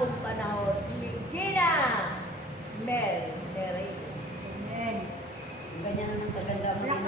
bagong panahon ni Gina Mel Nery. Amen. Ganyan naman kaganda mo.